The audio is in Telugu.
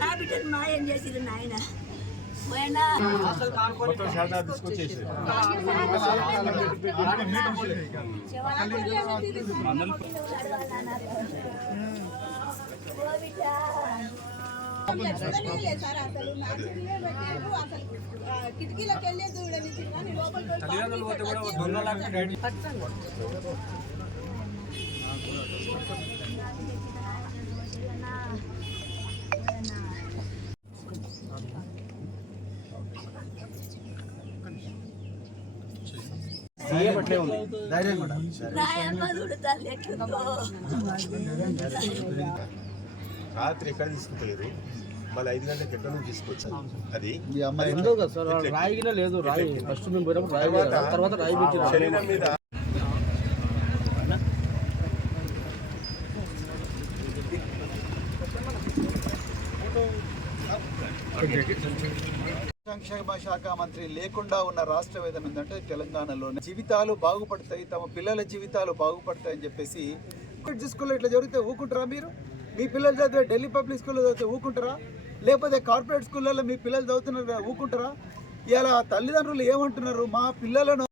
నా బిడ్డను మాయం చేసిరు నాయన కిటికీలోకి వెళ్ళే చూడని కానీ రాత్రి ఎక్కడ తీసుకుపోయారు మళ్ళీ 5 గంటలకు ఎక్కడ నుంచి తీసుకొచ్చారు అది రాయిగా లేదు రాయి ఫస్ట్ మేము పోయినప్పుడు రాయి తర్వాత రాయి పెట్టి శరీరం మీద సంక్షేమ శాఖ మంత్రి లేకుండా ఉన్న రాష్ట్రం ఏదైనా ఉందంటే తెలంగాణలోనే. జీవితాలు బాగుపడతాయి, తమ పిల్లల జీవితాలు బాగుపడతాయని చెప్పేసి స్కూల్లో ఇట్లా జరిగితే ఊకుంటారా? మీరు మీ పిల్లలు చదివే ఢిల్లీ పబ్లిక్ స్కూల్లో చదివితే ఊకుంటారా? లేకపోతే కార్పొరేట్ స్కూళ్ళల్లో మీ పిల్లలు చదువుతున్నారు ఊకుంటారా? ఇలా తల్లిదండ్రులు ఏమంటున్నారు, మా పిల్లలను